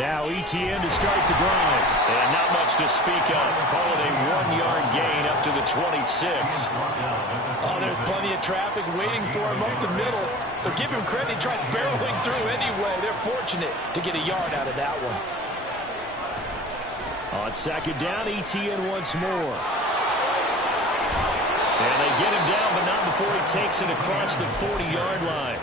Now ETN to start the drive. And not much to speak of. Call it a 1-yard gain up to the 26. Oh, there's plenty of traffic waiting for him up the middle. But give him credit, he tried barreling through anyway. They're fortunate to get a yard out of that one. On second down, ETN once more. And they get him down, but not before he takes it across the 40-yard line.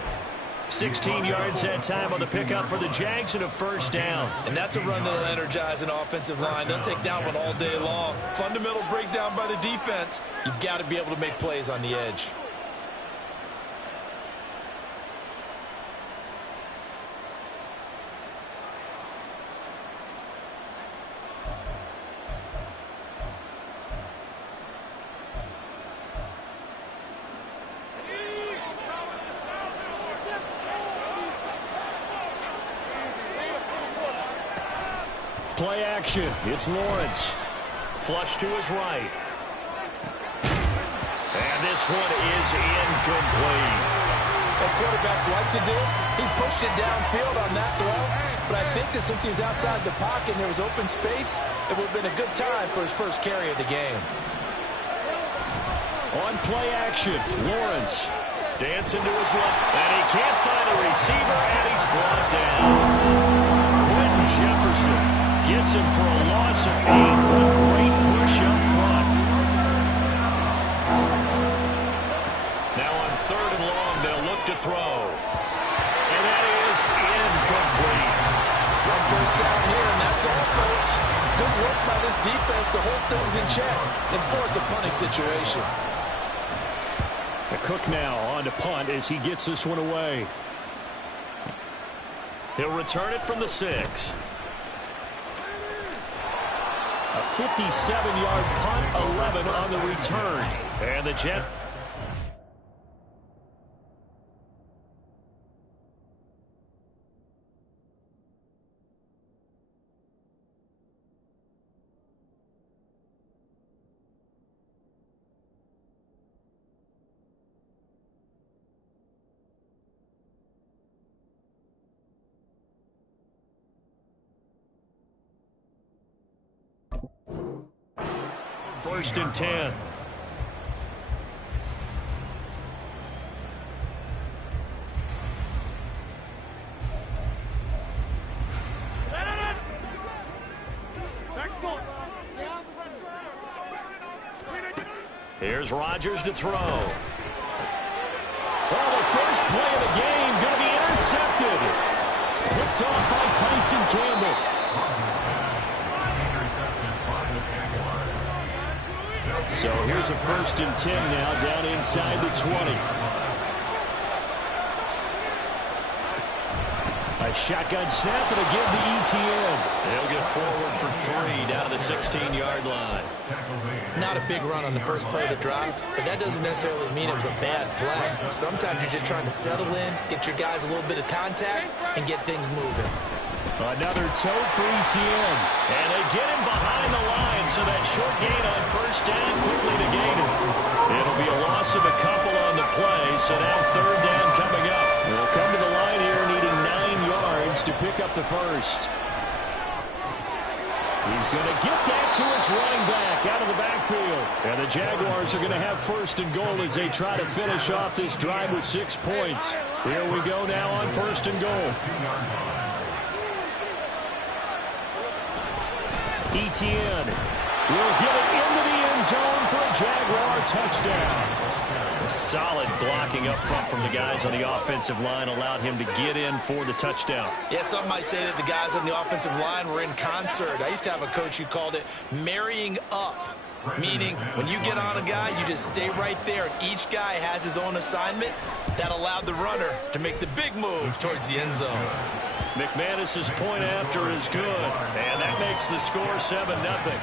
16 yards that time on the pickup for the Jags and a first down. And that's a run that'll energize an offensive line. They'll take that one all day long. Fundamental breakdown by the defense. You've got to be able to make plays on the edge. Play action. It's Lawrence. Flush to his right. And this one is incomplete. As quarterbacks like to do, he pushed it downfield on that throw. But I think that since he was outside the pocket and there was open space, it would have been a good time for his first carry of the game. On play action, Lawrence. Dancing to his left. And he can't find a receiver, and he's brought down. Quentin Jefferson gets him for a loss of 8. What a great push up front. Now on 3rd and long, they'll look to throw. And that is incomplete. One first down here, and that's all, folks. Good work by this defense to hold things in check and force a punting situation. The Cook now on to punt as he gets this one away. He'll return it from the 6. A 57-yard punt, 11 on the return. And the Jet. First and 10. Here's Rodgers to throw. Well, the first play of the game going to be intercepted. Picked off by Tyson Campbell. So here's a first and 10 now down inside the 20. A shotgun snap and a give to ETN. They'll get forward for 3 down to the 16-yard line. Not a big run on the first play of the drive, but that doesn't necessarily mean it was a bad play. Sometimes you're just trying to settle in, get your guys a little bit of contact, and get things moving. Another toe for ETN. And they get him behind the line, so that short gain on first down quickly negated. It'll be a loss of a couple on the play, so now 3rd down coming up. They'll come to the line here needing 9 yards to pick up the first. He's going to get that to his running back out of the backfield. And the Jaguars are going to have first and goal as they try to finish off this drive with 6 points. Here we go now on first and goal. ETN will get it into the end zone for a Jaguar touchdown. Solid blocking up front from the guys on the offensive line allowed him to get in for the touchdown. Yeah, some might say that the guys on the offensive line were in concert. I used to have a coach who called it marrying up, meaning when you get on a guy, you just stay right there, and each guy has his own assignment. That allowed the runner to make the big move towards the end zone. McManus's point after is good, and that makes the score 7-0.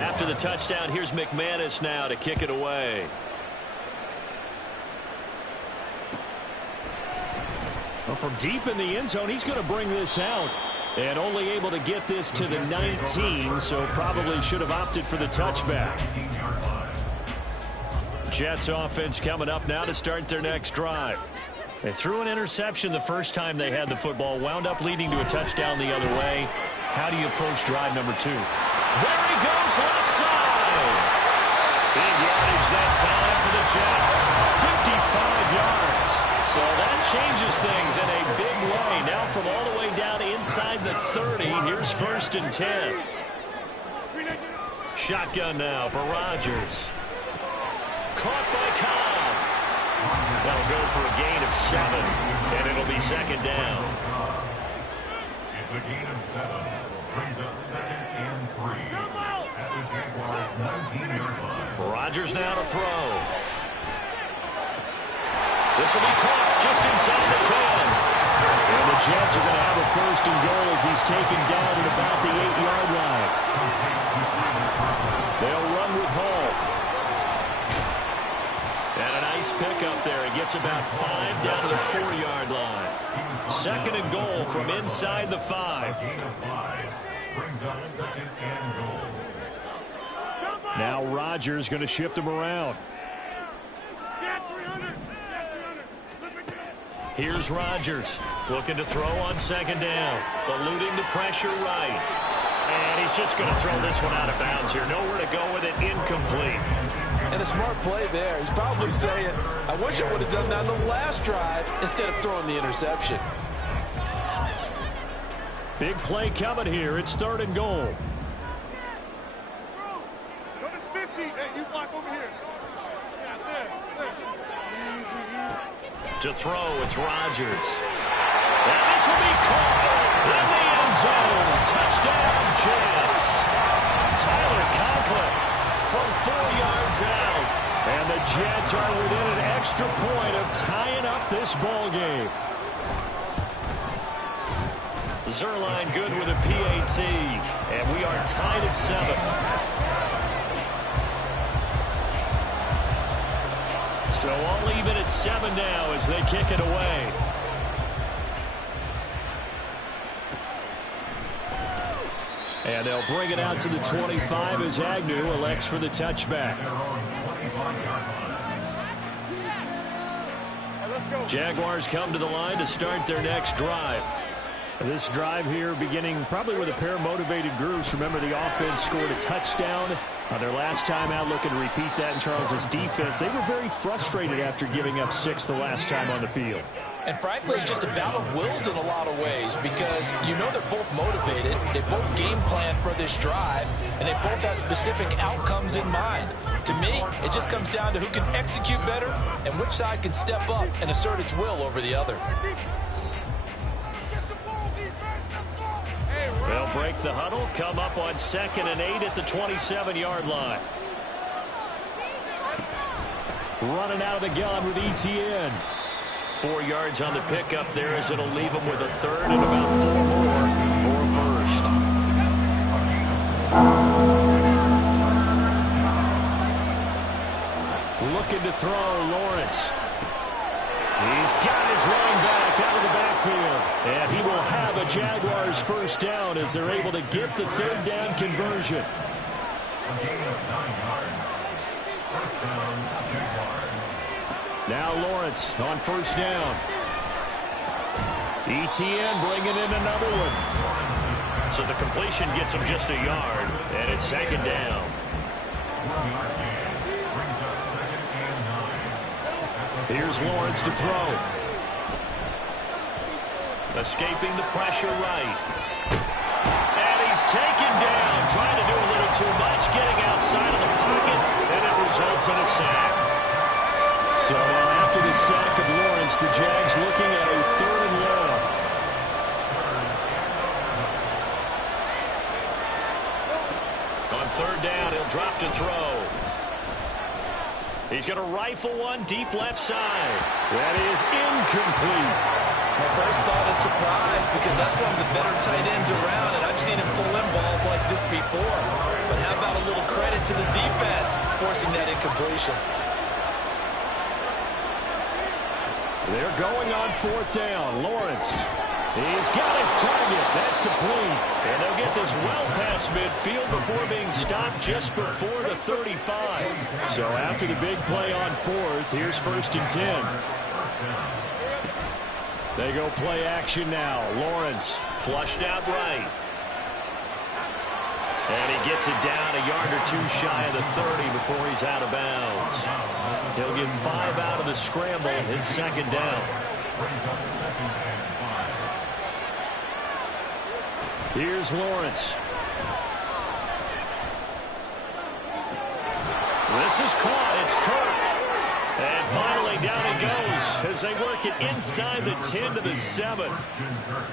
After the touchdown, here's McManus now to kick it away. Well, from deep in the end zone, he's going to bring this out. And only able to get this to the 19, so probably should have opted for the touchback. Jets offense coming up now to start their next drive. They threw an interception the first time they had the football, wound up leading to a touchdown the other way. How do you approach drive number 2? There he goes, left side. Big yardage that time for the Jets. 55 yards. So that changes things in a big way. Now from all the way down inside the 30, here's 1st and 10. Shotgun now for Rodgers. Caught by Cobb. That'll go for a gain of 7, and it'll be 2nd down. It's a gain of 7. Brings up 2nd and 3 at the Jaguars' 19-yard line. Rodgers now to throw. This will be caught just inside the 10. And the Jets are going to have a 1st and goal as he's taken down at about the 8-yard line. They'll run with Hall. And a nice pickup there. He gets about 5 down to the 4-yard line. 2nd and goal from inside the 5. Brings up 2nd and goal. Now Rodgers going to shift him around. Here's Rodgers looking to throw on 2nd down. Eluding the pressure right. And he's just going to throw this one out of bounds here. Nowhere to go with it. Incomplete. And a smart play there. He's probably saying, I wish I would have done that on the last drive instead of throwing the interception. Big play coming here. It's 3rd and goal. Go to 50. Hey, you block over here. To throw, it's Rodgers. And this will be caught in the end zone. Touchdown, Jets. Tyler Conklin from 4 yards out. And the Jets are within an extra point of tying up this ball game. Zerline good with a PAT. And we are tied at 7. So all even at 7 now as they kick it away. And they'll bring it out to the 25 as Agnew elects for the touchback. Jaguars come to the line to start their next drive. This drive here beginning probably with a pair of motivated groups. Remember, the offense scored a touchdown on their last time out, looking to repeat that in Charles's defense. They were very frustrated after giving up 6 the last time on the field. And frankly, it's just a battle of wills in a lot of ways because you know they're both motivated, they both game plan for this drive, and they both have specific outcomes in mind. To me, it just comes down to who can execute better and which side can step up and assert its will over the other. They'll break the huddle, come up on 2nd and 8 at the 27-yard line. Running out of the gun with ETN. 4 yards on the pickup there as it'll leave him with a 3rd and about 4 more for a 1st. Looking to throw, Lawrence. He's got his running back out of the backfield. And he will have a Jaguars 1st down as they're able to get the 3rd down conversion. A gain of 9 yards. 1st down, Jaguars. Now Lawrence on 1st down. ETN bringing in another one. So the completion gets him just a yard, and it's 2nd down. 1-yard gain. Brings up 2nd and 9. Here's Lawrence to throw. Escaping the pressure right. And he's taken down, trying to do a little too much, getting outside of the pocket, and it results in a sack. So now after the sack of Lawrence, the Jags looking at a 3rd and long. On 3rd down, he'll drop to throw. He's going to rifle one deep left side. That is incomplete. My first thought is surprise because that's one of the better tight ends around, and I've seen him pull in balls like this before. But how about a little credit to the defense forcing that incompletion? They're going on 4th down. Lawrence. He's got his target. That's complete. And they'll get this well past midfield before being stopped just before the 35. So after the big play on 4th, here's 1st and 10. They go play action now. Lawrence flushed out right. And he gets it down a yard or two shy of the 30 before he's out of bounds. He'll get 5 out of the scramble. It's second down. Here's Lawrence. This is caught. It's Kirk. And finally down he goes as they work it inside the 10 to the 7.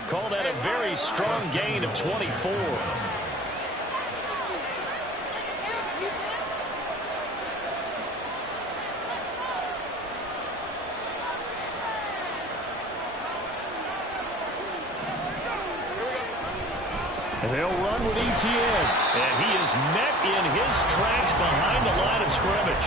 Called out a very strong gain of 24. And they'll run with Etienne. And he is met in his tracks behind the line of scrimmage.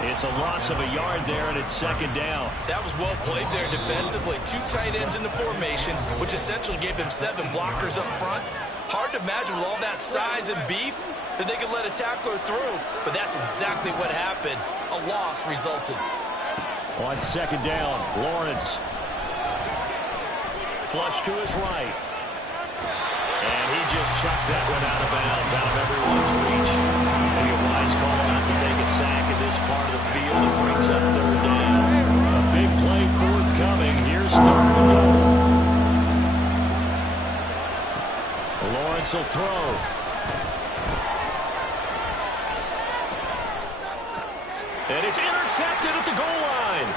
It's a loss of a yard there, and it's second down. That was well played there defensively. 2 tight ends in the formation, which essentially gave them 7 blockers up front. Hard to imagine with all that size and beef that they could let a tackler through. But that's exactly what happened. A loss resulted. On second down, Lawrence. Flush to his right. And he just chucked that one out of bounds, out of everyone's reach. Maybe a wise call not to take a sack in this part of the field. It brings up third down. A big play forthcoming. Here's third and goal. Lawrence will throw. And it's intercepted at the goal line.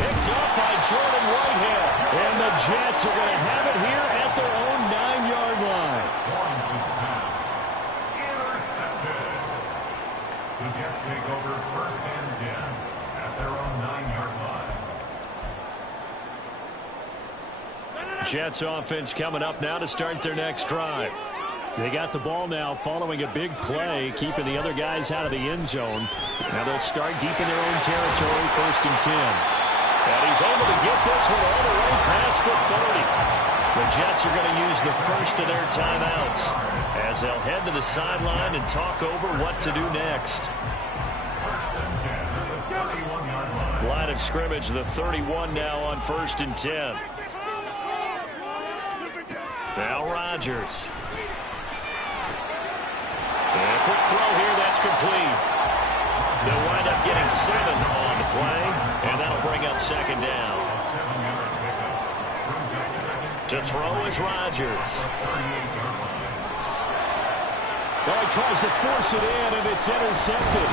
Picked up by Jordan Whitehead. And the Jets are going to have it here at their own 9-yard line. Lawrence's pass intercepted. The Jets take over first and 10 at their own 9-yard line. Jets offense coming up now to start their next drive. They got the ball now following a big play, keeping the other guys out of the end zone. Now they'll start deep in their own territory, first and 10. And he's able to get this one all the way past the 30. The Jets are going to use the first of their timeouts as they'll head to the sideline and talk over what to do next. Line of scrimmage, the 31 now on first and 10. Now Rodgers. And a quick throw here, that's complete. They'll wind up getting 7 on the play, and that'll bring up second down. To throw is Rodgers. Well, he tries to force it in, and it's intercepted.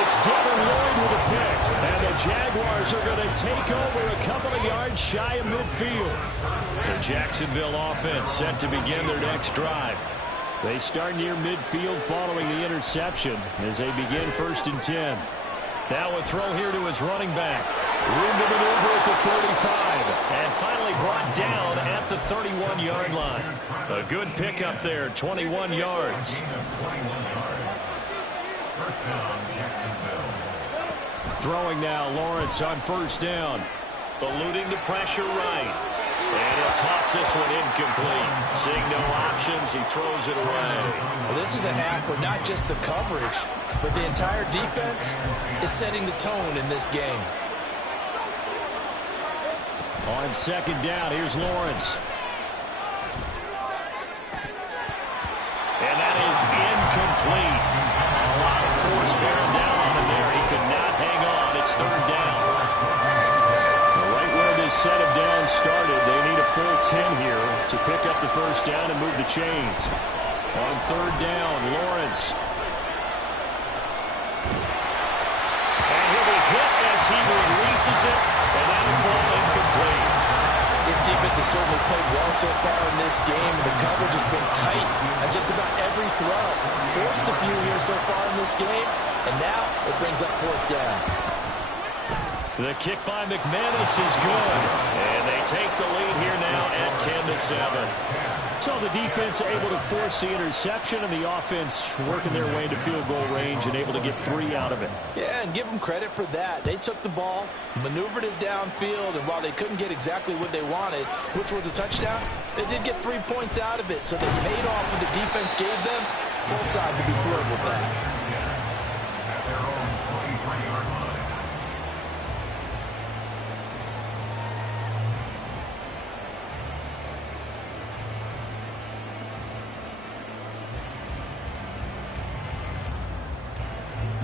It's Devin Lloyd with a pick, and the Jaguars are going to take over a couple of yards shy of midfield. The Jacksonville offense set to begin their next drive. They start near midfield following the interception as they begin first and 10. Now a throw here to his running back. Room to maneuver at the 35. And finally brought down at the 31-yard line. A good pickup there, 21 yards. Throwing now, Lawrence on first down. Eluding the pressure right. And he'll toss this one incomplete. Seeing no options, he throws it away. Well, this is a half where not just the coverage, but the entire defense is setting the tone in this game. On second down, here's Lawrence. And that is incomplete. A lot of force bearing down on him there. He could not hang on. It's third down. Right where this set of downs started, they need a full 10 here to pick up the first down and move the chains. On third down, Lawrence. And he'll be hit as he releases it, and that'll fall incomplete. This defense has certainly played well so far in this game, and the coverage has been tight on just about every throw. Forced a few here so far in this game, and now it brings up fourth down. The kick by McManus is good, and they take the lead here now at 10-7. So the defense able to force the interception, and the offense working their way into field goal range and able to get 3 out of it. Yeah, and give them credit for that. They took the ball, maneuvered it downfield, and while they couldn't get exactly what they wanted, which was a touchdown, they did get 3 points out of it, so they paid off what the defense gave them. Both sides will be thrilled with that.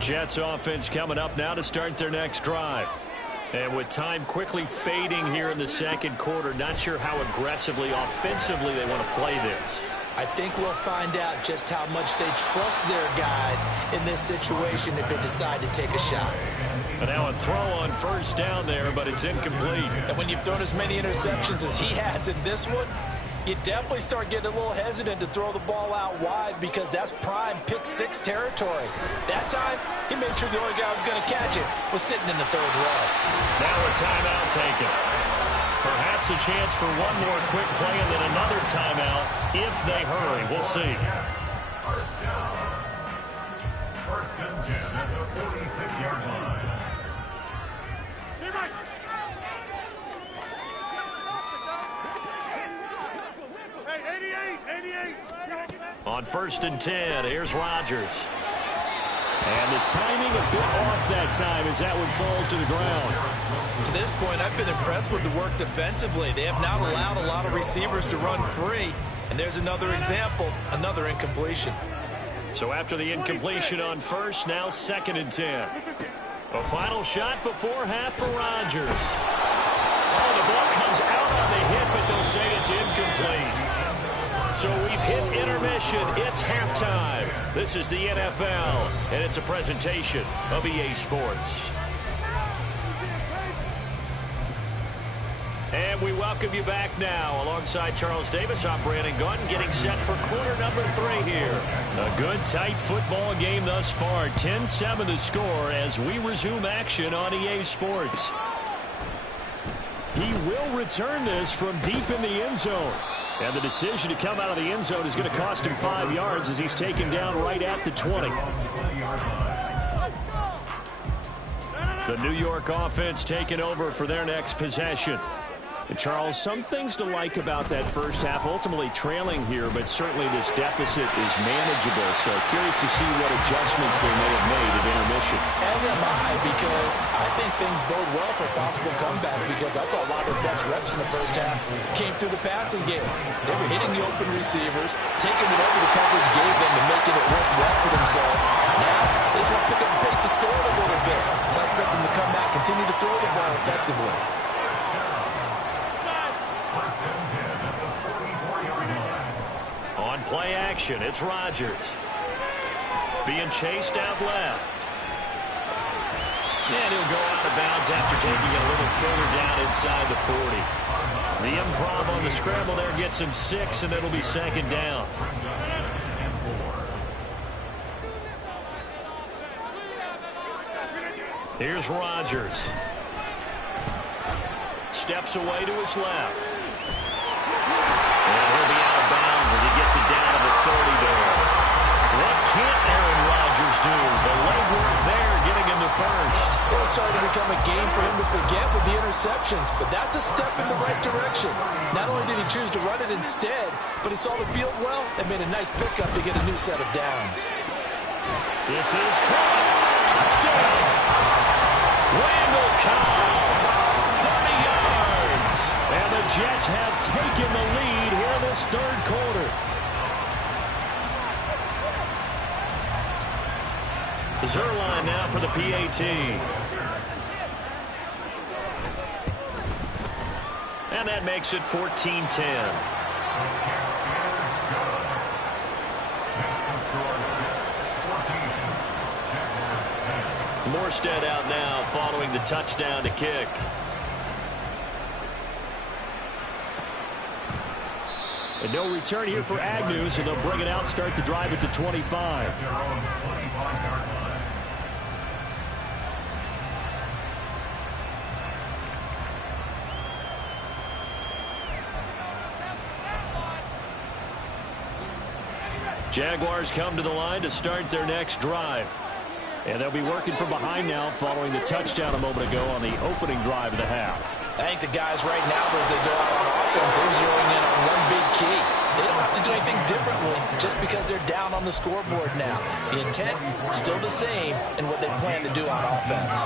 Jets offense coming up now to start their next drive. And with time quickly fading here in the second quarter, not sure how aggressively, offensively they want to play this. I think we'll find out just how much they trust their guys in this situation if they decide to take a shot. And now a throw on first down there, but it's incomplete. And when you've thrown as many interceptions as he has in this one, you definitely start getting a little hesitant to throw the ball out wide because that's prime pick six territory. That time, he made sure the only guy who was going to catch it was sitting in the third row. Now a timeout taken. Perhaps a chance for one more quick play and then another timeout if they hurry. We'll see. First down. First and 10 at the 46-yard line. Hey, 88. On first and 10, here's Rodgers. And the timing a bit off that time as that one falls to the ground. To this point, I've been impressed with the work defensively. They have not allowed a lot of receivers to run free. And there's another example, another incompletion. So after the incompletion on first, now second and 10. A final shot before half for Rodgers. Oh, the ball comes out on the hit, but they'll say it's incomplete. So we've hit intermission. It's halftime. This is the NFL, and it's a presentation of EA Sports. And we welcome you back now. Alongside Charles Davis, I'm Brandon Gunn, getting set for quarter number 3 here. A good, tight football game thus far. 10-7 the score as we resume action on EA Sports. He will return this from deep in the end zone. And the decision to come out of the end zone is going to cost him 5 yards as he's taken down right at the 20. The New York offense taking over for their next possession. And Charles, some things to like about that first half, ultimately trailing here, but certainly this deficit is manageable. So curious to see what adjustments they may have made at intermission. As am I, because I think things bode well for a possible comeback, because I thought a lot of their best reps in the first half came through the passing game. They were hitting the open receivers, taking whatever the coverage gave them and making it work well for themselves. Now, they just want to pick up the pace of score a little bit. So I expect them to come back, continue to throw the ball effectively. On play action, it's Rodgers. Being chased out left. And he'll go out of bounds after taking it a little further down inside the 40. The improv on the scramble there gets him 6, and it'll be second down. Here's Rodgers. Steps away to his left. And he'll be out of bounds as he gets it down to the 30 there. What can't Aaron Rodgers do? The legwork there getting him the first. It was starting to become a game for him to forget with the interceptions, but that's a step in the right direction. Not only did he choose to run it instead, but he saw the field well and made a nice pickup to get a new set of downs. This is caught. Touchdown. Randall Cobb, 30 yards. And the Jets have taken the lead here in this third quarter. Zerline now for the PAT. And that makes it 14-10. Morstead out now following the touchdown to kick. And no return here for Agnew, so they'll bring it out, start the drive at the 25. Jaguars come to the line to start their next drive. And they'll be working from behind now following the touchdown a moment ago on the opening drive of the half. I think the guys right now, as they go out on offense, they're zeroing in on one big key. They don't have to do anything differently just because they're down on the scoreboard now. The intent still the same in what they plan to do on offense.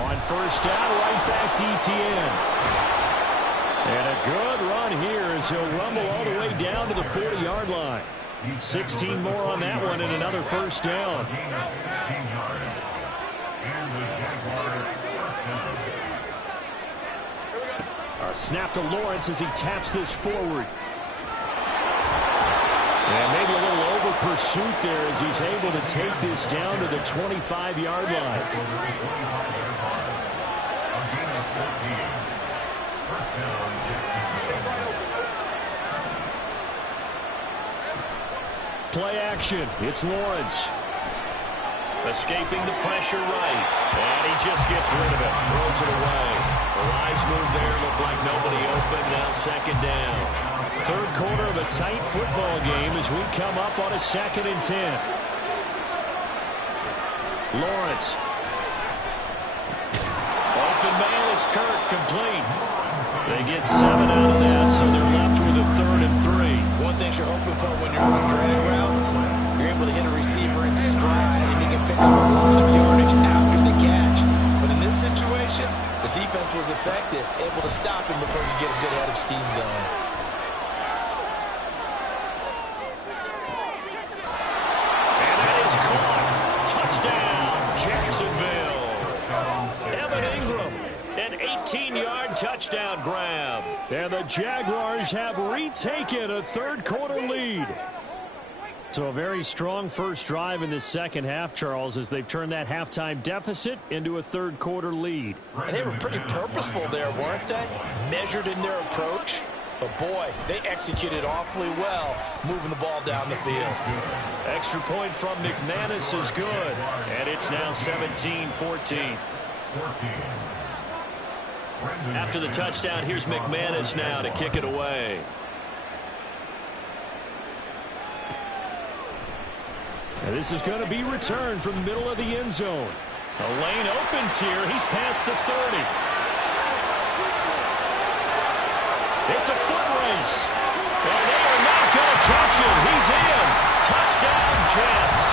On first down, right back to Etienne. And a good run here as he'll rumble all the way down to the 40-yard line. 16 more on that one and another first down. Gain of 16 yards. And the Jaguars first down. A snap to Lawrence as he taps this forward. And maybe a little over pursuit there as he's able to take this down to the 25-yard line. A gain of 14. First down, Jacksonville. Play action. It's Lawrence. Escaping the pressure right. And he just gets rid of it. Throws it away. The rise move there looked like nobody open. Now second down. Third quarter of a tight football game as we come up on a 2nd and 10. Lawrence. Open man is Kirk, complete. They get 7 out of that, so they're left with a 3rd and 3. One thing you're hoping for when you're on drag routes, you're able to hit a receiver in stride, and he can pick up a lot of yardage after the catch. But in this situation, the defense was effective, able to stop him before he get a good head of steam going. And that is caught. Touchdown, Jacksonville. Evan Ingram, an 18-yard touchdown grab. And the Jaguars have retaken a third-quarter lead. So a very strong first drive in the second half, Charles, as they've turned that halftime deficit into a third-quarter lead. And they were pretty purposeful there, weren't they? Measured in their approach. But, boy, they executed awfully well moving the ball down the field. Extra point from McManus is good. And it's now 17-14. After the touchdown, here's McManus now to kick it away. And this is going to be returned from the middle of the end zone. The lane opens here. He's past the 30. It's a foot race. And they are not going to catch him. He's in. Touchdown, Jets.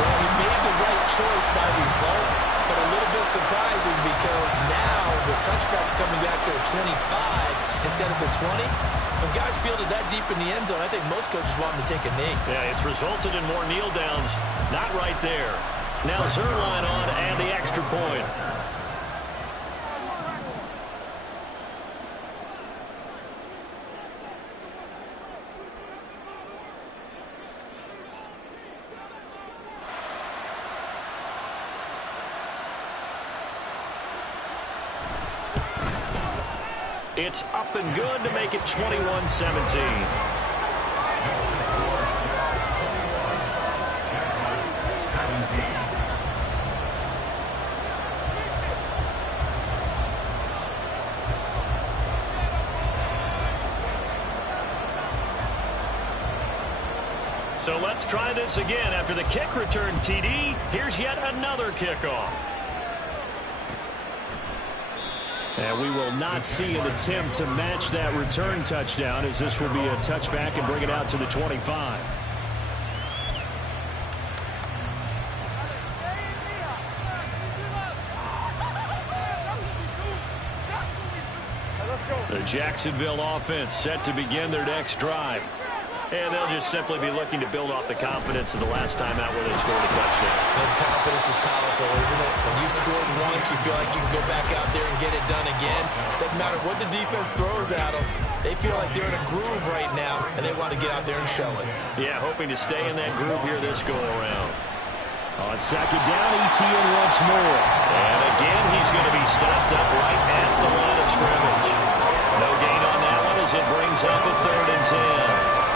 Well, he made the right choice by result, but a little bit surprising because now the touchback's coming back to the 25 instead of the 20. When guys fielded that deep in the end zone, I think most coaches want them to take a knee. Yeah, it's resulted in more kneel downs. Not right there. Now Zerline on and the extra point. It's up and good to make it 21-17. So let's try this again. After the kick return, TD, here's yet another kickoff. And we will not see an attempt to match that return touchdown, as this will be a touchback and bring it out to the 25. The Jacksonville offense set to begin their next drive. And they'll just simply be looking to build off the confidence of the last time out where they scored a touchdown. And confidence is powerful, isn't it? When you scored once, you feel like you can go back out there and get it done again. Doesn't matter what the defense throws at them. They feel like they're in a groove right now, and they want to get out there and show it. Yeah, hoping to stay in that groove here this go-around. On second down, Etienne once more. And again, he's going to be stopped up right at the line of scrimmage. No gain on that one as it brings up a 3rd and 10.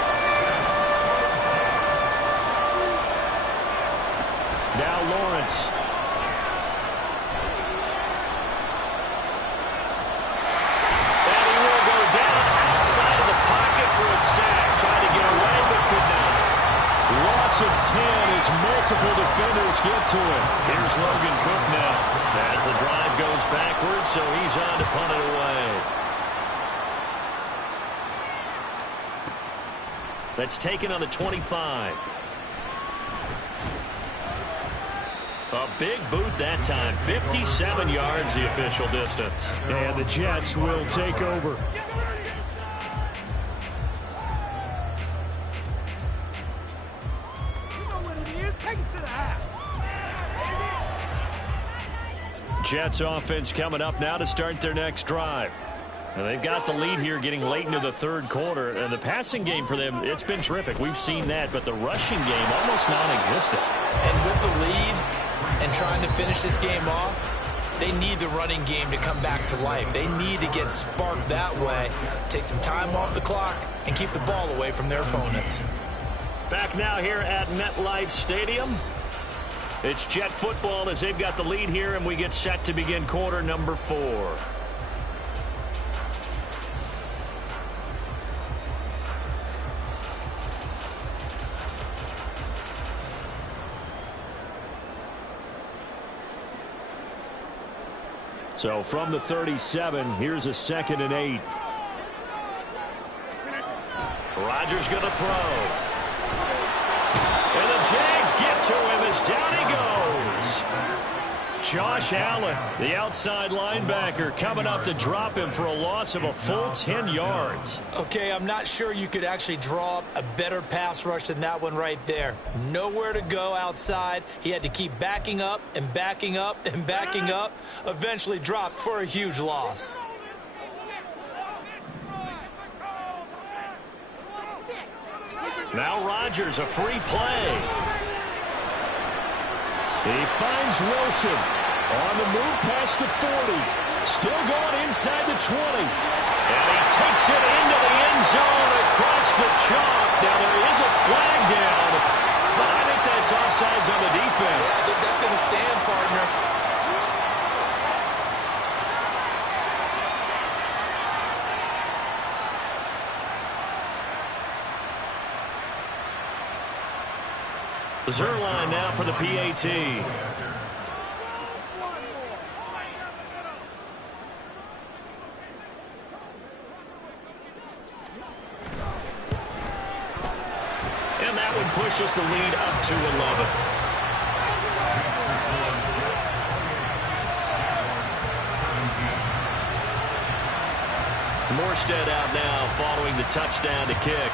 Now Lawrence. And he will go down outside of the pocket for a sack. Trying to get away, but could not. Loss of 10 as multiple defenders get to him. Here's Logan Cook now. As the drive goes backwards, so he's on to punt it away. That's taken on the 25. A big boot that time. 57 yards the official distance. And the Jets will take over. Jets offense coming up now to start their next drive. And they've got the lead here getting late into the third quarter. And the passing game for them, it's been terrific. We've seen that. But the rushing game, almost non-existent. And with the lead and trying to finish this game off, they need the running game to come back to life. They need to get sparked that way, take some time off the clock, and keep the ball away from their opponents. Back now here at MetLife Stadium. It's Jet football as they've got the lead here, and we get set to begin quarter number 4. So from the 37, here's a 2nd and 8. Rodgers going to throw. And the Jags get to him as down he goes. Josh Allen, the outside linebacker, coming up to drop him for a loss of a full 10 yards. Okay, I'm not sure you could actually draw up a better pass rush than that one right there. Nowhere to go outside. He had to keep backing up and backing up and backing up. Eventually dropped for a huge loss. Now Rodgers, a free play. He finds Wilson on the move past the 40. Still going inside the 20. And he takes it into the end zone across the chalk. Now there is a flag down, but I think that's offsides on the defense. Yeah, I think that's going to stand, partner. Zerline now for the PAT. And that one pushes the lead up to 11. Morstead out now following the touchdown to kick.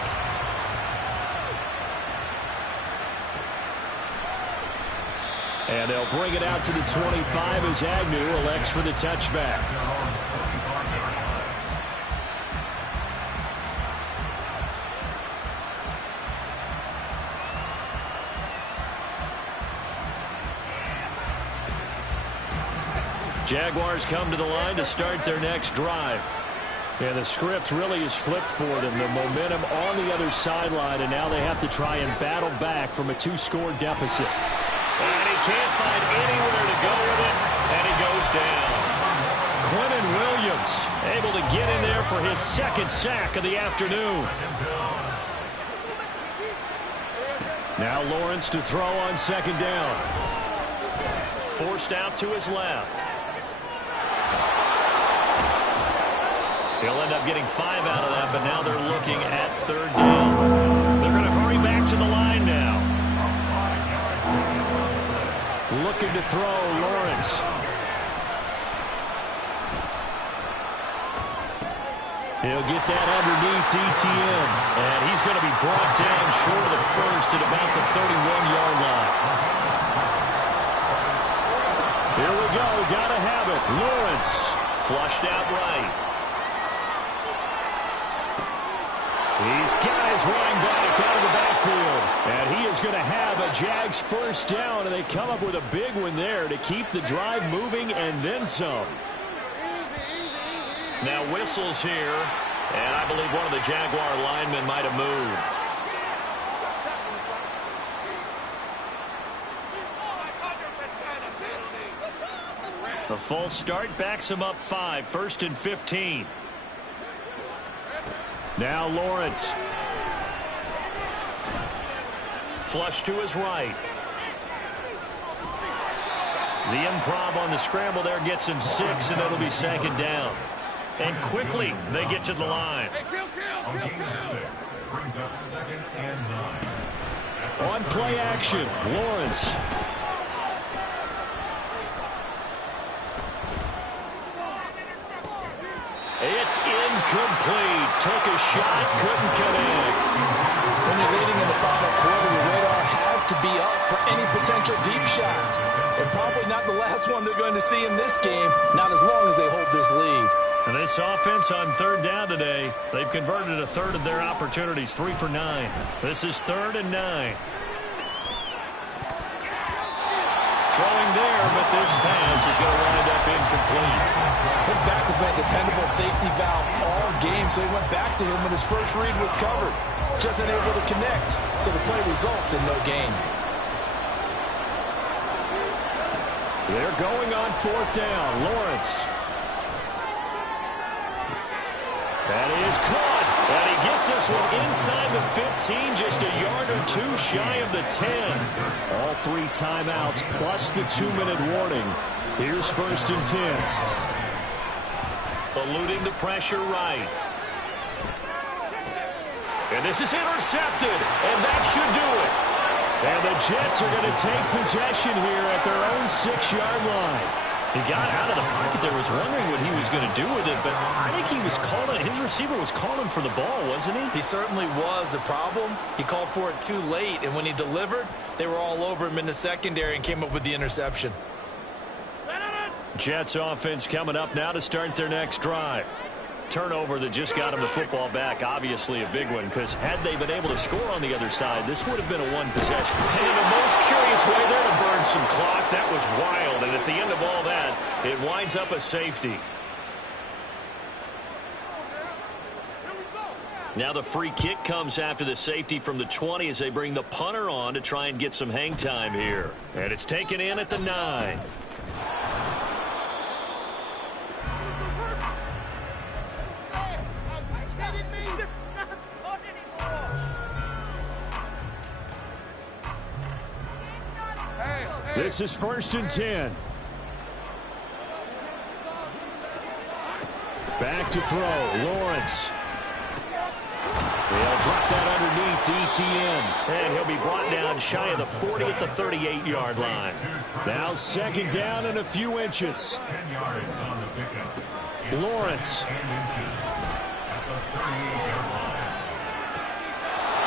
And they'll bring it out to the 25 as Agnew elects for the touchback. Jaguars come to the line to start their next drive. And the script really is flipped for them. The momentum on the other sideline, and now they have to try and battle back from a 2-score deficit. And he can't find anywhere to go with it, and he goes down. Quentin Williams able to get in there for his 2nd sack of the afternoon. Now Lawrence to throw on 2nd down. Forced out to his left. He'll end up getting 5 out of that, but now they're looking at 3rd down. They're going to hurry back to the line now. Looking to throw, Lawrence. He'll get that underneath ETN. And he's going to be brought down short of the first at about the 31-yard line. Here we go. Got to have it. Lawrence flushed out right. He's got his running back out of the backfield. And he is going to have a Jags 1st down, and they come up with a big one there to keep the drive moving and then some. Now whistles here, and I believe one of the Jaguar linemen might have moved. The false start backs him up 5, 1st and 15. Now Lawrence. Flush to his right. The improv on the scramble there gets him 6, and it'll be 2nd down. And quickly they get to the line. On gain of 6, brings up 2nd and 9. On play action, Lawrence. It's incomplete. Took a shot, couldn't come in. When you're leading in the final quarter, your radar has to be up for any potential deep shots. And probably not the last one they're going to see in this game, not as long as they hold this lead. And this offense on third down today, they've converted a third of their opportunities, 3 for 9. This is 3rd and 9. Throwing there, but this pass is going to wind up incomplete. His back has been a dependable safety valve all game, so he went back to him when his first read was covered. Just unable to connect, so the play results in no gain. They're going on 4th down. Lawrence. That is caught. And he gets this one inside the 15, just a yard or two shy of the 10. All 3 timeouts plus the 2-minute warning. Here's 1st and 10. Eluding the pressure right. And this is intercepted, and that should do it. And the Jets are going to take possession here at their own 6-yard line. He got out of the pocket there, was wondering what he was going to do with it, but I think he was calling, his receiver was calling for the ball, wasn't he? He certainly was. The problem, he called for it too late, and when he delivered, they were all over him in the secondary and came up with the interception. Jets offense coming up now to start their next drive. Turnover that just got him the football back, obviously a big one, because had they been able to score on the other side, this would have been a 1 possession. And in the most curious way there to burn some clock, that was wild, and at the end of all that, it winds up a safety. Now the free kick comes after the safety from the 20 as they bring the punter on to try and get some hang time here. And it's taken in at the 9. This is 1st and 10. Back to throw. Lawrence. They'll drop that underneath to ETN. And he'll be brought down shy of the 40 at the 38-yard line. Now 2nd down and a few inches. Lawrence.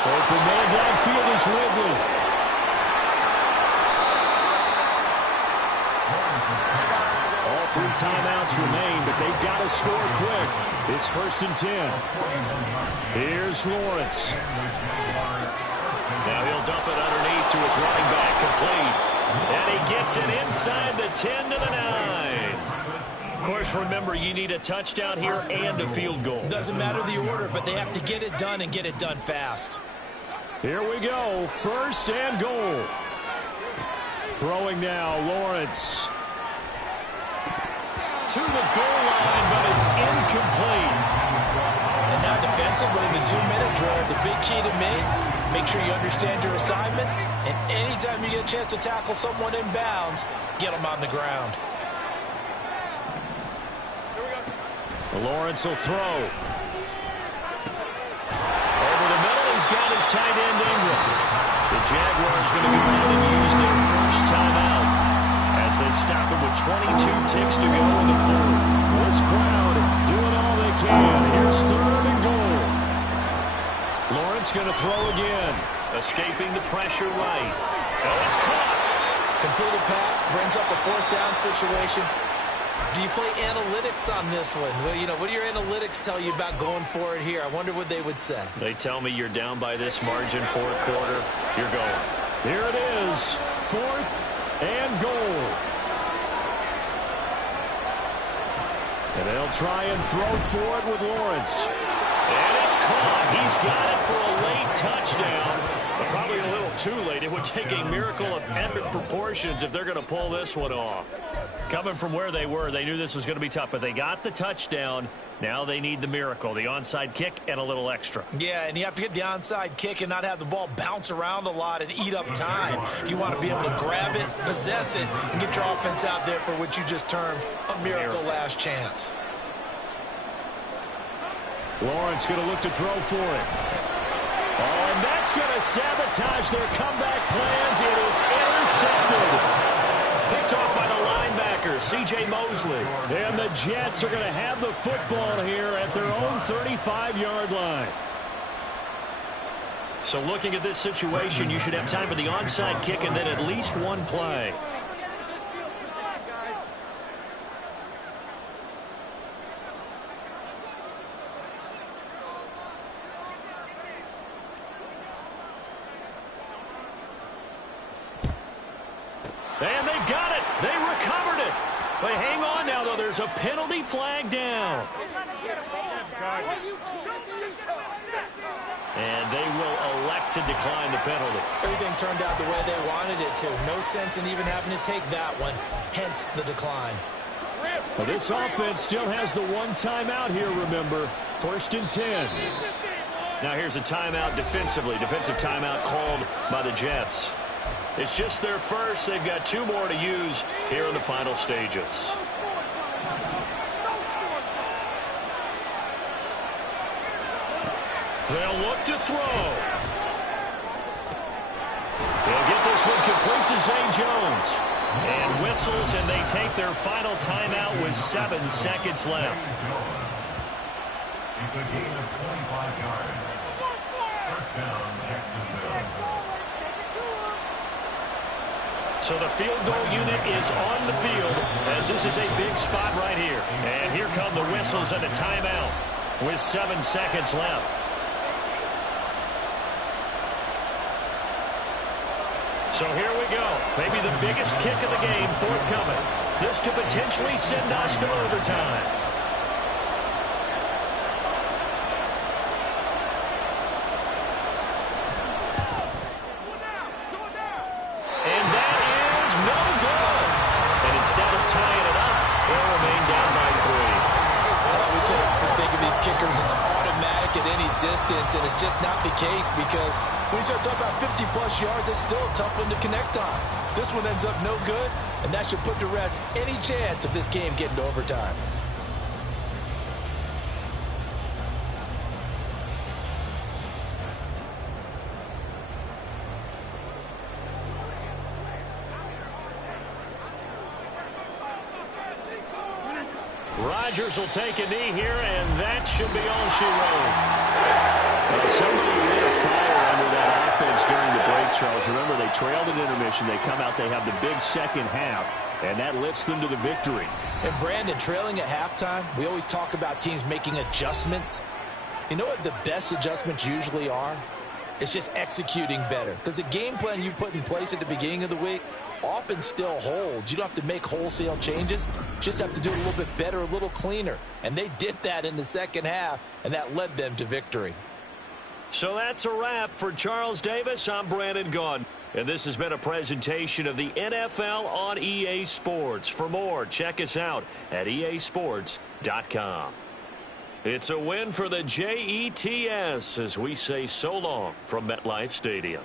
Open man downfield is Ridley. All 3 timeouts remain, but they've got to score quick. It's 1st and 10. Here's Lawrence. Now he'll dump it underneath to his running back, complete. And he gets it inside the 10 to the 9. Of course, remember, you need a touchdown here and a field goal. Doesn't matter the order, but they have to get it done and get it done fast. Here we go, 1st and goal. Throwing now, Lawrence. To the goal line, but it's incomplete. And now defensively, the 2-minute drill, the big key to me, make sure you understand your assignments, and anytime you get a chance to tackle someone in bounds, get them on the ground. Lawrence will throw. Over the middle, he's got his tight end Ingram. The Jaguars going to go ahead and use their first timeout as they stop it with 22 ticks to go in the 4th. This crowd doing all they can. Here's 3rd and goal. Lawrence going to throw again. Escaping the pressure right. Oh, it's caught. Completed pass, brings up a 4th down situation. Do you play analytics on this one? Well, you know, what do your analytics tell you about going for it here? I wonder what they would say. They tell me you're down by this margin, 4th quarter. You're going. Here it is, 4th and goal. And they'll try and throw for it with Lawrence. And it's caught. He's got it for a late touchdown. But probably a little too late. It would take a miracle of epic proportions if they're going to pull this one off. Coming from where they were, they knew this was going to be tough, but they got the touchdown. Now they need the miracle, the onside kick and a little extra. Yeah, and you have to get the onside kick and not have the ball bounce around a lot and eat up time. You want to be able to grab it, possess it, and get your offense out there for what you just termed a miracle last chance. Lawrence going to look to throw for it. Oh, and that's going to sabotage their comeback plans. It is intercepted. Picked off by the linebacker, C.J. Mosley. And the Jets are going to have the football here at their own 35-yard line. So looking at this situation, you should have time for the onside kick and then at least one play. And they've got it. They recovered it. They hang on now, though. There's a penalty flag down. And they will elect to decline the penalty. Everything turned out the way they wanted it to. No sense in even having to take that one. Hence the decline. Well, this offense still has the one timeout here, remember. 1st and 10. Now here's a timeout defensively. Defensive timeout called by the Jets. It's just their first. They've got 2 more to use here in the final stages. They'll look to throw. They'll get this one complete to Zay Jones. And whistles, and they take their final timeout with 7 seconds left. It's a gain of 25 yards. First down, Jacksonville. So the field goal unit is on the field as this is a big spot right here. And here come the whistles and a timeout with 7 seconds left. So here we go. Maybe the biggest kick of the game forthcoming. This to potentially send us to overtime. And that is no good. And instead of tying it up, they'll remain down by 3. Well, we said often think of these kickers as automatic at any distance, and it's just not the case because when we start talking about 50-plus yards, it's still a tough one to connect on. This one ends up no good, and that should put to rest any chance of this game getting to overtime. Rodgers will take a knee here, and that should be all she wrote. Somebody lit a fire under that offense during the break, Charles. Remember, they trailed at intermission. They come out, they have the big second half, and that lifts them to the victory. And Brandon, trailing at halftime, we always talk about teams making adjustments. You know what the best adjustments usually are? It's just executing better. Because the game plan you put in place at the beginning of the week often still holds. You don't have to make wholesale changes. You just have to do it a little bit better, a little cleaner. And they did that in the second half, and that led them to victory. So that's a wrap for Charles Davis. I'm Brandon Gunn. And this has been a presentation of the NFL on EA Sports. For more, check us out at easports.com. It's a win for the Jets as we say so long from MetLife Stadium.